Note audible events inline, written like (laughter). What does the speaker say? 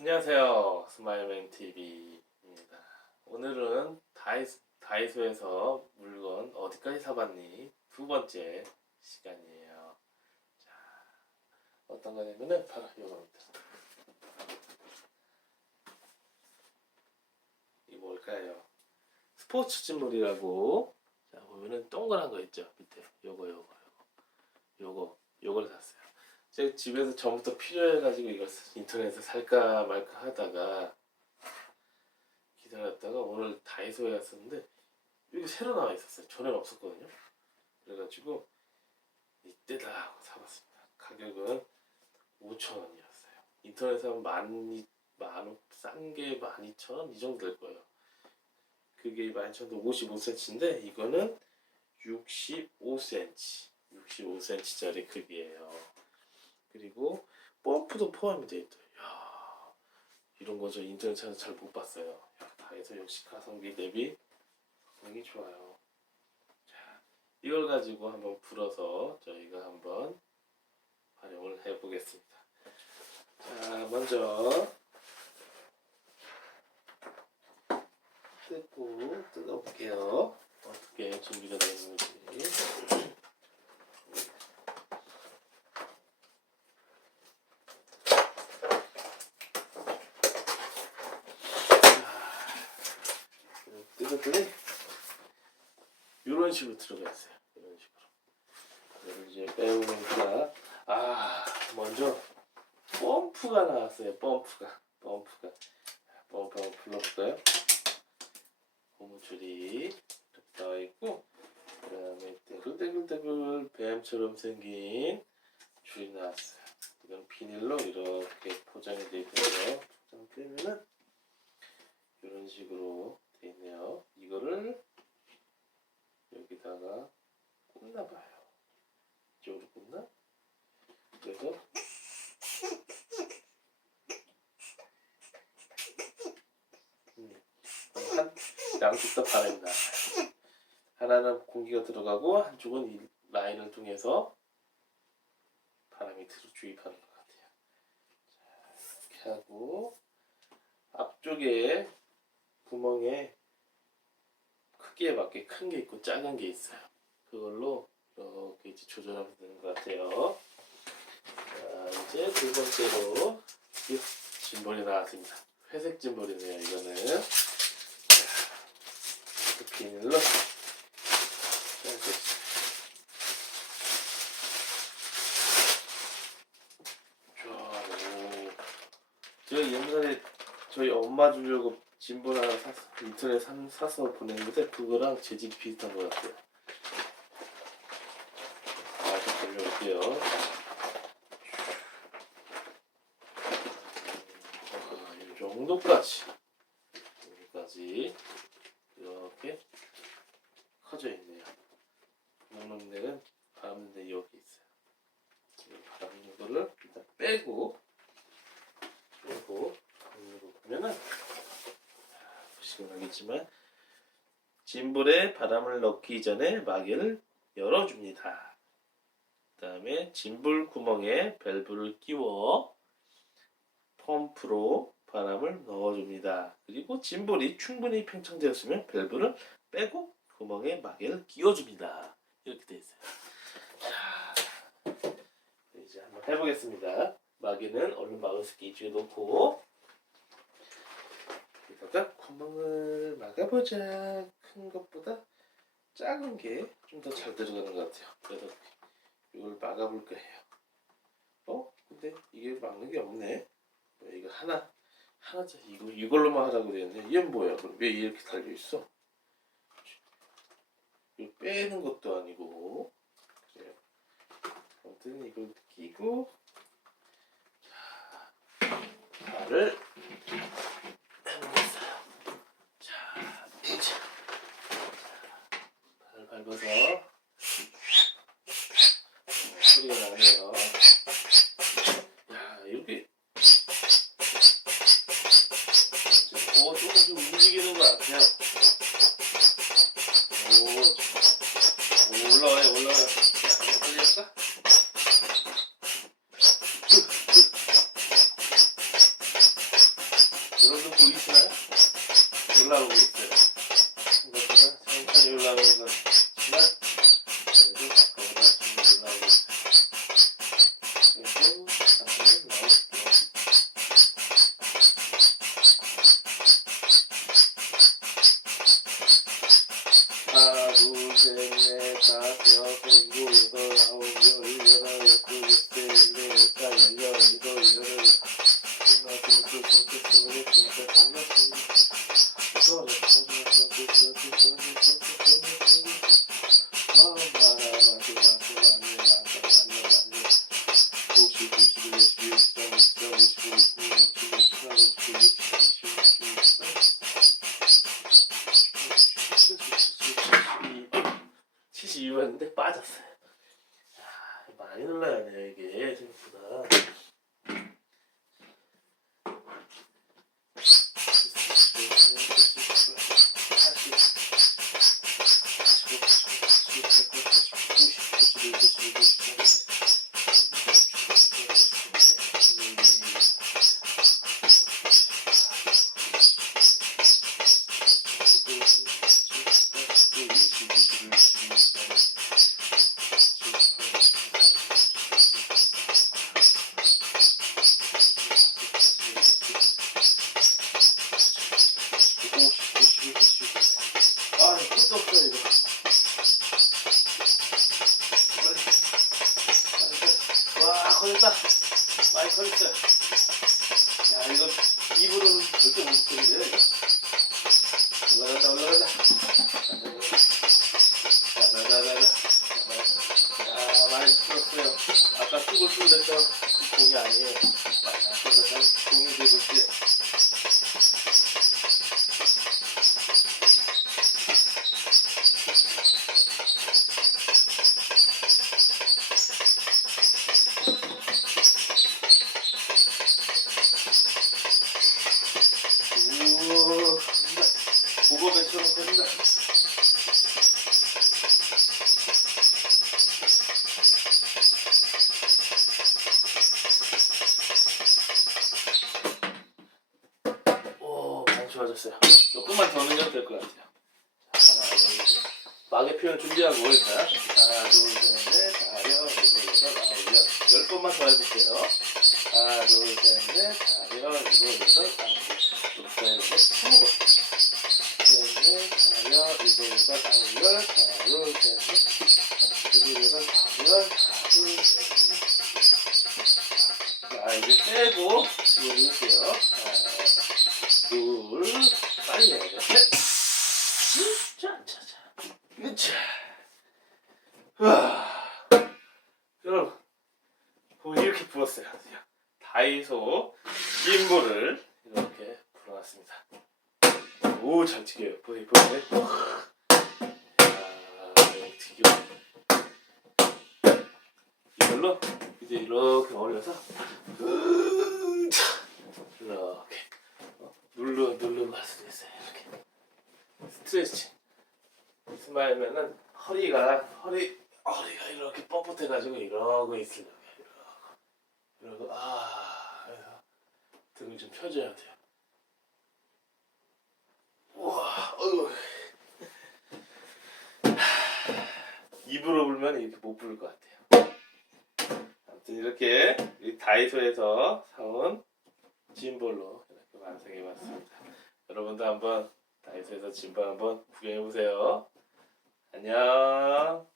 안녕하세요. 스마일맨 TV입니다. 오늘은 다이소, 다이소에서 물건 어디까지 사봤니? 두 번째 시간이에요. 자, 어떤 거냐면은 바로 이겁니다. 이 뭘까요? 스포츠 짐볼이라고 자 보면은 동그란 거 있죠 밑에 요거 요거 요거 요거 요걸 샀어요. 제가 집에서 전부터 필요해가지고 이걸 인터넷에서 살까 말까 하다가 기다렸다가 오늘 다이소에 갔었는데 이게 새로 나와 있었어요. 전에 없었거든요. 그래가지고 이때다 하고 사봤습니다. 가격은 5,000원이었어요. 인터넷에 하면 만, 만, 싼게 12,000원 이 정도 될 거예요. 그게 12,000원도 55cm인데 이거는 65cm. 65cm짜리 크기예요. 그리고 펌프도 포함이 돼 있더라고요. 야, 이런 거 저 인터넷에서 잘 못 봤어요. 야, 다 해서 역시 가성비 대비 성능이 좋아요. 자, 이걸 가지고 한번 불어서 저희가 한번 활용을 해보겠습니다. 자, 먼저 뜯고 뜯어볼게요. 어떻게 준비가 되어 있는지. 뜯었더니 이런 식으로 들어가 있어요. 이런 식으로. 이제 빼보니까 아 먼저 펌프가 나왔어요. 펌프가 펌프가 펌프 한번 불러볼까요? 고무줄이 나와 있고 그다음에 떼글떼글떼글 뱀처럼 생긴 줄이 나왔어요. 이건 비닐로 이렇게 포장이 되어 있고요. 포장 빼면은 이런 식으로 돼 있네요. 이거를 여기다가 꽂나 봐요. 이쪽으로 꽂나? 그래서 음, 한 양쪽 다 나. 하나는 공기가 들어가고 한쪽은 이 라인을 통해서 바람이 들어 주입하는 것 같아요. 자, 이렇게 하고 앞쪽에 구멍에 크기에 맞게 큰 게 있고 작은 게 있어요. 그걸로 이렇게 이제 조절하면 되는 것 같아요. 자, 이제 두 번째로 이 짐볼이 나왔습니다. 회색 짐볼이네요, 이거는. 이렇게 자, 제가 옛날에 저희 엄마 주려고 하나 샀, 인터넷 산, 사서 보냈는데 그거랑 재질이 비슷한 것 같아요. 아, 좀 돌려볼게요. 아, 이 정도까지 이렇게 커져 있네요. 먹는 데는 바람 데 여기 있어요. 이 바람 있는 거를 일단 빼고 빼고 보면은 보시면 알겠지만 짐볼에 바람을 넣기 전에 마개를 열어줍니다. 그 다음에 짐볼 구멍에 밸브를 끼워 펌프로 바람을 넣어줍니다. 그리고 짐볼이 충분히 팽창되었으면 밸브를 빼고 구멍에 마개를 끼워줍니다. 이렇게 되어 있어요. 자, 이제 한번 해보겠습니다. 마개는 얼른 있게 이쪽에 놓고 여기다가 구멍을 막아보자. 큰 것보다 작은 게 좀 더 잘 들어가는 것 같아요. 그래서 이걸 막아볼 거예요. 어? 근데 이게 막는 게 없네. 왜 이거 하나 하나짜리 이거 이걸로만 하라고 되는데 얘는 뭐야? 그럼 왜 이렇게 달려 있어? 이거 빼는 것도 아니고 그래요. 아무튼 이걸 끼고 자 발을 해보겠어요. 자 이제 발을 밟아서 어, 소리가 나네요. 올라와요 올라와요. Thank (laughs) you. 걸렸다. 많이 걸렸어요. 야, 이거 입으로는 절대 못 끊는데. 올라간다, 올라간다. 자자자자자. 야, 많이 풀었어요. 아까 쓰고 쓰고 됐던 그 공이 아니에요. 많이 아껴서 공이 되고 있어요. 오, 진짜 보고 배처럼 커진다. 오, 많이 좋아졌어요. 조금만 더 넣으면 될것 같아요. 자, 하나, 둘, 셋. 막의 표현 준비하고 올까요? 하나, 둘, 셋, 넷, 다섯, 일곱, 여덟, 아홉, 열. 열 번만 더 해볼게요. 하나, 둘, 셋, 넷, 다섯, 일곱, 여덟, 아홉, 열. 일 스무 번. 셋, 넷, 다섯, 일곱, 여덟, 아홉, 열. 하나, 둘, 셋, 넷. 일곱, 여덟, 아홉, 열. 하나, 둘, 셋, 넷. 자, 이제 빼고. 하나, 둘, 빨리 해야 돼. 셋. 자, 자, 자. 으차. 와. 여러분, 뭐 이렇게 부었어요. 다이소 김볼을 이렇게 불어놨습니다. 오, 잘 튀겨요. 보이, 보이. 아, 너무 튀겨. 이걸로 이제 이렇게 올려서 이렇게 어, 눌러 눌러 말수 있어요. 이렇게 스트레칭. 스마일면은 허리가 허리 허리가 이렇게 뻣뻣해가지고 이러고 있으려고 이러고 이러고 아 등을 좀 펴줘야 돼요. 우와 어휴 입으로 불면 이렇게 못 부를 것 같아요. 아무튼 이렇게 이 다이소에서 사온 짐볼로 이렇게 완성해봤습니다. 여러분도 한번 다이소에서 짐볼 한번 구경해보세요. 안녕.